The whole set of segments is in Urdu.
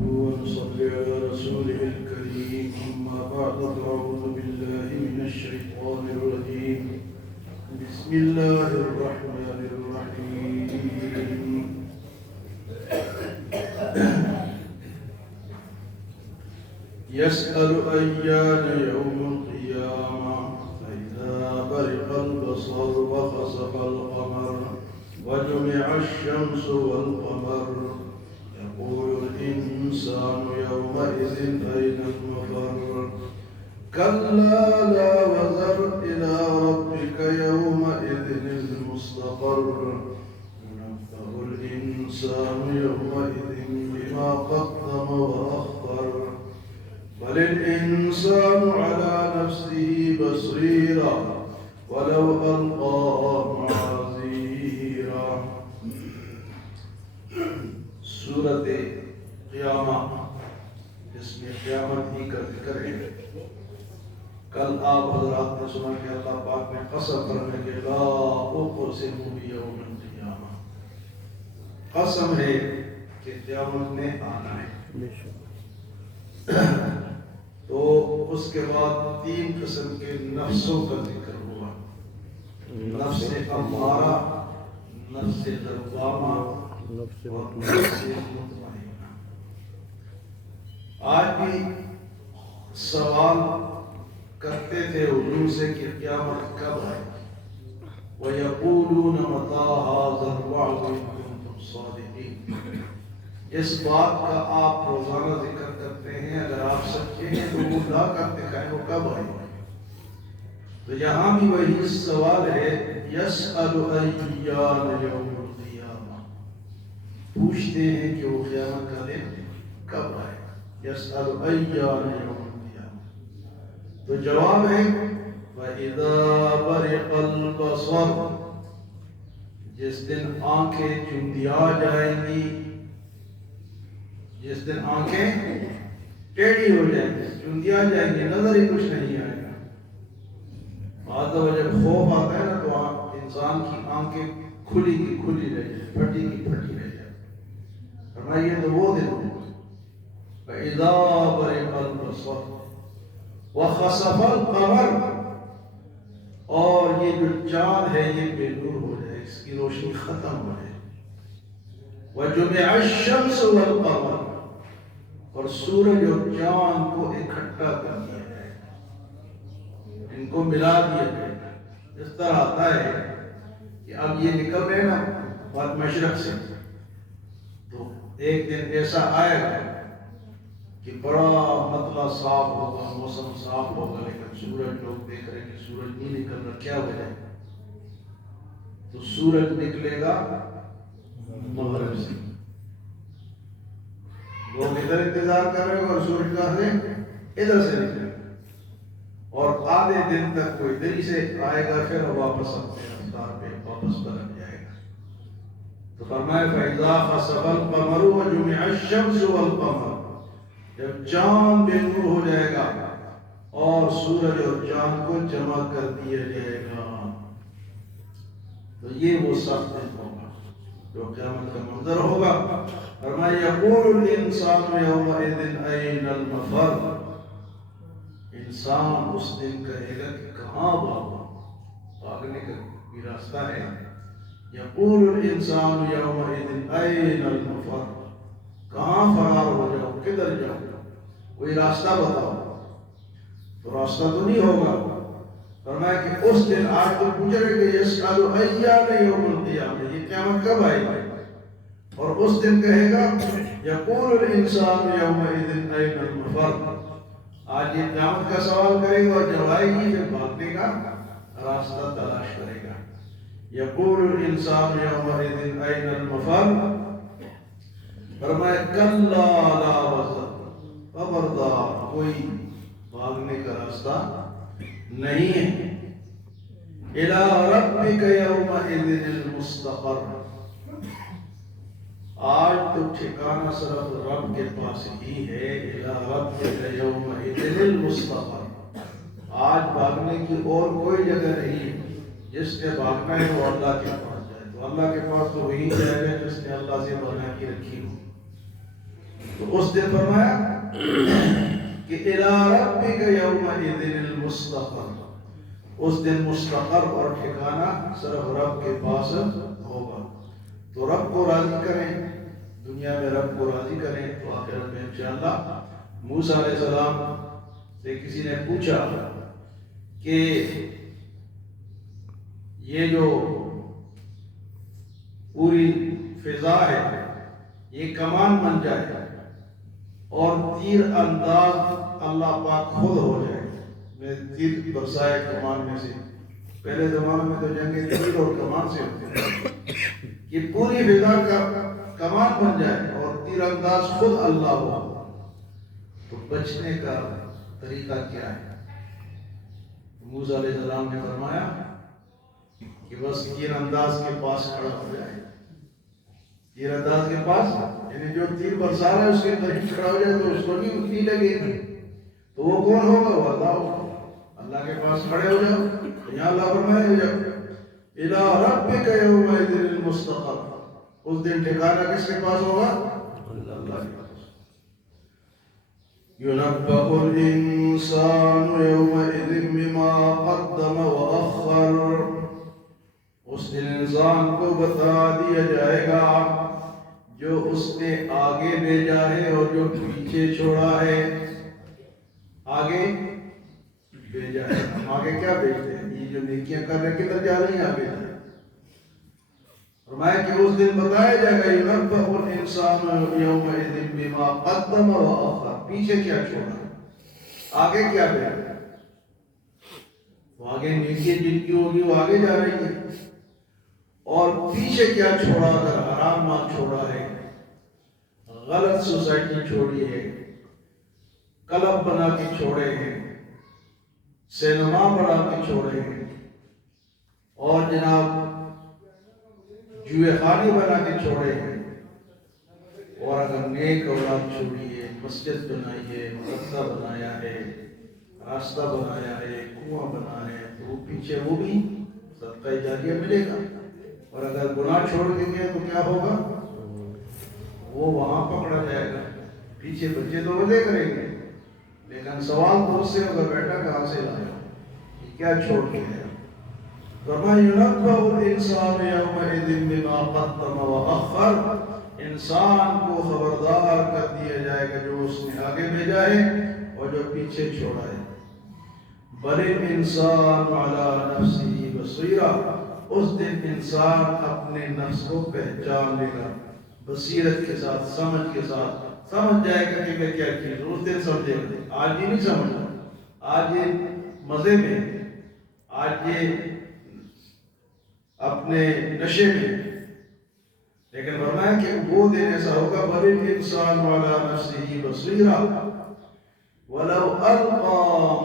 ونصلي على رسوله الكريم. أما بعد فأعوذ بالله من الشيطان الرجيم. بسم الله الرحمن الرحيم. يسأل أيان يوم القيامة فإذا برق البصر وخسف القمر وجمع الشمس والقمر يقول الإنسان يومئذ أين المفر كلا لا وزر إلى ربك يومئذ المستقر ينبأ الإنسان يومئذ بما قدم وأخر بل الإنسان على نفسه بصيرا ولو ألقى معاذيرا. سورۃ قیامہ جس میں قیامت ہی کا ذکر ہے. کل آپ حضرات نے سنا کہ اللہ پاک نے قسم کرنے کے لا اقسم بیوم القیامہ، قسم ہے کہ قیامت نے آنا ہے. تو اس کے بعد تین قسم کے نفسوں کا ذکر ہوا: نفس امارہ، نفس لوامہ اور نفس مطمئنہ. آج بھی سوال کرتے تھے حضور سے کہ قیامت کب آئے. وَيَقُولُونَ مَتَىٰ هَٰذَا الْوَعْدُ إِن كُنتُمْ صَادِقِينَ. اس بات کا آپ روزانہ ذکر کرتے ہیں، اگر آپ سچے ہیں تو وہ لا کر دکھائیں وہ کب آئے. تو یہاں بھی وہی سوال ہے، یسأل ایان یوم القیامہ، پوچھتے ہیں کہ وہ قیامت کا دن کب آئے. یسأل ایان یوم القیامہ. تو جواب ہے وَإِذَا بَرِقَ الْبَصَرُ، جس دن آنکھیں چندیا جائیں گی، جس دن آنکھیں ٹیڑھی ہو جائیں گی، چندیا جائیں گی، نظر ہی کچھ نہیں آئے گا. بعض دفعہ جب خوف آتا ہے نا تو انسان کی آنکھیں کھلی کی کھلی رہ جائے، پھٹی کی پھٹی رہ جائے. فرمائیے تو وہ دن فَإِذَا بَرِقَ الْبَصَرُ وَخَسَفَ الْقَمَرُ، اور یہ جو چاند ہے یہ بے نور ہو جائے، اس کی روشنی ختم ہو جائے. وَجُمِعَ الشَّمْسُ وَالْقَمَرُ، اور سورج اور چاند کو اکٹھا کر دیا جائے، ان کو ملا دیا جائے. اس طرح آتا ہے کہ اب یہ نکل رہے نا بعد مشرق سے، تو ایک دن ایسا آئے گا کہ بڑا مطلع صاف ہوگا، موسم صاف ہوگا، لیکن سورج لوگ دیکھ رہے ہیں کہ سورج نہیں نکل رہا. کیا وجہ ہے؟ تو سورج نکلے گا مغرب سے. لوگ ادھر انتظار کر رہے ہیں اور سورج کہاں سے؟ ادھر سے نکلے گا، اور آدھے دن تک کوئی ادھر ہی سے آئے گا، پھر واپس اپنے رفتار پہ واپس پلٹ جائے گا. تو فرمایا فَإِذَا خَسَفَ الْقَمَرُ وَجُمِعَ الشَّمْسُ وَالْقَمَرُ، جب چاند بے نور ہو جائے گا اور سورج اور چاند کو جمع کر دیا جائے گا، تو یہ وہ سخت دن ہوگا جو قیامت کا منظر ہوگا. فرمایا یقول الانسان یومئذ این المفر، انسان اس دن کہے گا کہ کہاں بھاگوں، بھاگنے کا بھی راستہ ہے. یقول الانسان یومئذ این المفر، کہاں فرار ہو جاؤ، کدھر جاؤ، کوئی راستہ بتاؤ. تو راستہ تو نہیں ہوگا. فرمایا کہ اس دن آج تو پوچھ رہے کہ یسأل ایان یوم القیامہ، یہ قیامت کب آئے گی. اور اس دن کہے گا یقول الانسان یومئذ این المفر، آج یہ قیامت کا سوال کرے گا اور جب آئے گی پھر بھاگنے کا راستہ تلاش کرے گا. یقول الانسان یومئذ این المفر. فرمایا کلا لا وزر، خبردار کوئی بھاگنے کا راستہ نہیں ہے. الی ربک یومئذ المستقر، آج تو ٹھکانہ صرف رب کے پاس ہی ہے. الی ربک یومئذ المستقر، آج بھاگنے کی اور کوئی جگہ نہیں ہے. جس نے بھاگنا ہے وہ اللہ کے پاس جائے، تو اللہ کے پاس تو وہی جائے گا جس نے اللہ سے بنا کے رکھی ہو. تو اس دن فرمایا کہ الی ربک یومئذ المستقر، اس دن مستقر اور ٹھکانہ صرف رب کے پاس ہوگا. تو رب کو راضی کریں، دنیا میں رب کو راضی کریں تو آخرت میں انشاءاللہ. موسیٰ علیہ السلام سے کسی نے پوچھا کہ یہ جو پوری فضا ہے یہ کمان بن جائے اور تیر انداز اللہ پاک خود ہو جائے. میں تیر برسائے کمان میں سے، پہلے زمانے میں تو جنگیں تیر اور کمان سے ہوتی ہیں، یہ پوری فضا کا کمان بن جائے اور تیر انداز خود اللہ ہو، تو بچنے کا طریقہ کیا ہے؟ موسیٰ علیہ السلام نے فرمایا کہ بس تیر انداز کے پاس کھڑا ہو جائے. تیر انداز کے پاس یعنی جو تیر برسا رہا ہے اس کے قریب کھڑا ہو جائے تو اس کو نہیں لگے گی. تو وہ کون ہوگا؟ وہ اللہ ہوگا. اللہ کے پاس کھڑے ہو جاؤ. یہاں اللہ فرمائے الی ربک یومئذ المستقر، اس دن ٹھکانہ کس کے پاس ہوگا؟ اللہ کے پاس. یُنَبَّأُ الْإِنسَانُ یومئذ بما قدم وأخر، اس دن انسان کو بتا دیا جائے گا جو اس نے آگے بھیجا ہے اور جو پیچھے چھوڑا ہے. آگے بھیجا ہے، ہم آگے کیا بھیجتے ہیں؟ یہ جو نیکیاں کر رہے کدھر جا رہی ہیں؟ آگے جا رہے ہیں. فرمایا کہ اس دن بتایا جائے گا یُنَبَّأُ الْإِنسَانُ یَوْمَئِذٍ بِمَا قَدَّمَ وَأَخَّرَ، پیچھے کیا چھوڑا، آگے کیا بھیجا. وہ آگے نیکیاں جن کی ہوگی وہ آگے جا رہی ہے، اور پیچھے کیا چھوڑا. اگر حرام مال چھوڑا ہے، غلط سوسائٹی چھوڑی ہے، کلب بنا کے چھوڑے ہیں، سینما بنا کے چھوڑے ہیں، اور جناب جوئے خانے بنا کے چھوڑے ہیں، اور اگر نیک اولاد چھوڑی ہے، مسجد بنائی ہے، مدرسہ بنایا ہے، راستہ بنایا ہے، کنواں بنا ہے، تو وہ پیچھے وہ بھی صدقہ جاریہ ملے گا. اور اگر گناہ چھوڑ کے گئے تو کیا ہوگا؟ وہ وہاں پکڑا جائے گا. پیچھے بچے تو مزے کریں گے، لیکن سوال تو اس سے اگر بیٹا کہاں سے لایا، یہ کیا چھوڑ کے گیا. فَمَن يُنَبَّأُ الْإِنسَانُ يَوْمَئِذٍ بِمَا قَدَّمَ وَأَخَّرَ، انسان کو خبردار کر دیا جائے گا جو اس نے آگے بھیجا ہے اور جو پیچھے چھوڑا ہے. بَلِ الْإِنسَانُ عَلَى نَفْسِهِ بَصِيرَةٌ، اس دن انسان اپنے نفس کو پہچان لے گا، بصیرت کے ساتھ، سمجھ کے ساتھ سمجھ جائے گا کہ میں کیا چیز ہوں. اس دن سمجھے گا. آج یہ نہیں سمجھا، آج یہ مزے میں، آج یہ اپنے نشے میں. لیکن فرمایا کہ وہ دن ایسا ہوگا بَلِ الْإِنسَانُ عَلَى نَفْسِهِ بَصِيرَةٌ وَلَوْ أَلْقَى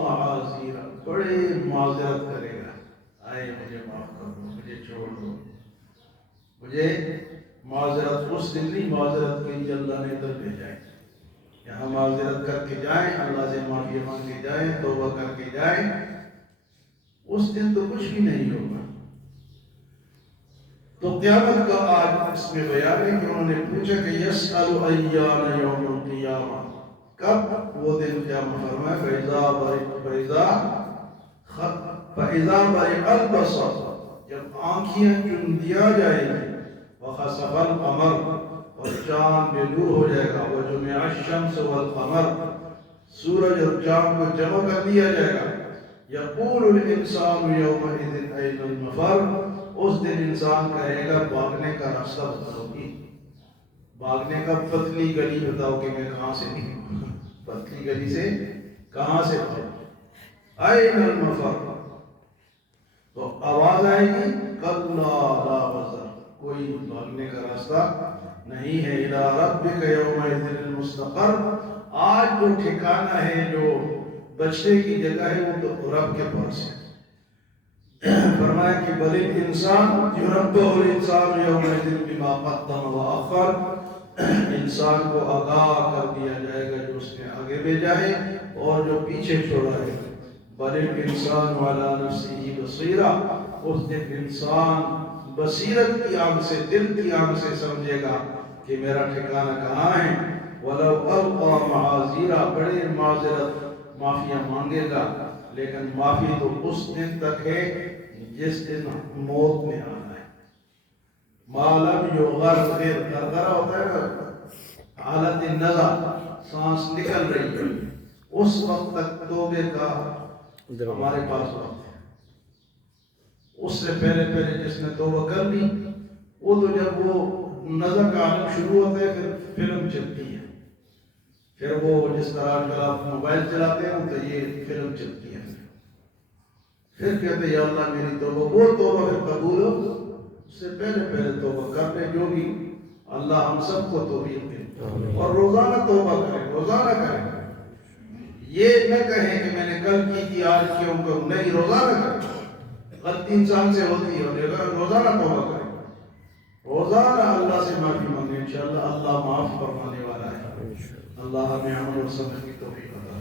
مَعَاذِيرًا، بڑے معذرت کرے گا، آئے مجھے معاف کر دو، مجھے چھوڑ دو، مجھے معذرت. اس دن نہیں معذرت کے لیے اللہ نے ادھر بھیجا ہے. یہاں معذرت کر کے جائیں، اللہ سے معافی مانگ کے جائیں، توبہ کر کے جائیں. اس دن تو کچھ بھی نہیں ہوگا. تو قیامت کا آج اس میں بیان ہے کہ انہوں نے پوچھا کہ یسأل ایان یوم القیامہ، کب وہ دن قیامت. فرمایا فَإِذَا بَرِقَ الْبَصَرُ، جب آنکھیں چن دیا جائیں گی، وَخَسَفَ الْقَمَرُ، اور چاند بے نور ہو جائے گا، وَجُمِعَ الشَّمْسُ وَالْقَمَرُ، سورج اور چاند کو جمع کر دیا جائے گا. يَقُولُ الْإِنسَانُ يَوْمَئِذٍ أَيْنَ الْمَفَرُّ، اس دن انسان کہے گا بھاگنے کا راستہ بتاؤ گی، بھاگنے کا پتلی گلی بتاؤ کہ میں کہاں سے نکلوں، پتلی گلی سے کہاں سے بتاؤ. أَيْنَ الْمَفَرُّ، تو آواز آئے گی كَلَّا لَا وَزَرَ، کوئی بھاگنے کا راستہ نہیں ہے. إِلَىٰ رَبِّكَ يَوْمَئِذٍ الْمُسْتَقَرُّ، آج جو ٹھکانہ ہے، جو بچنے کی جگہ ہے، وہ تو رب کے پاس ہے. فرمایا کہ بَلِ الْإِنسَانُ يُنَبَّأُ الْإِنسَانُ يَوْمَئِذٍ بِمَا قَدَّمَ وَأَخَّرَ، انسان کو آگاہ کر دیا جائے گا جو اس نے آگے بھیجا ہے اور جو پیچھے چھوڑا ہے. بَلِ الْإِنسَانُ عَلَى نَفْسِهِ بَصِيرَةٌ، اس دن انسان بصیرت کی آنکھ سے، دل کی آنکھ سے سمجھے گا کہ میرا ٹھکانہ کہاں ہے. ولو القا معاذیرا، بڑے معذرت معافیاں مانگے گا، لیکن معافی تو اس دن تک ہے جس دن موت میں آنا ہے۔ معلوم یغرغر، غرغرہ ہوتا ہے نا حالت نزع، سانس نکل رہی ہے، اس وقت تک توبے کا ہمارے پاس وقت ہے۔ اس سے پہلے جس نے توبہ کر لی، وہ تو جب وہ نظر کا عالم شروع ہوتا ہے پھر فلم چلتی ہے، پھر وہ جس طرح آپ موبائل چلاتے ہیں تو یہ فلم چلتی ہے، پھر کہتے ہیں یا اللہ میری توبہ، وہ توبہ پھر قبول ہو، اس سے پہلے توبہ کر لیں، جو بھی اللہ ہم سب کو توفیق دے، اور روزانہ توبہ کریں، روزانہ کریں، یہ نہ کہیں کہ میں نے کل کی تھی آج کیوں کروں، نہیں، روزانہ کریں، غلطی انسان سے ہوتی ہے، روزانہ توبہ کریں، روزانہ اللہ سے معافی مانگیں، انشاءاللہ اللہ معاف فرمانے والا ہے۔ اللہ ہمیں عمل اور سمجھ کی توفیق عطا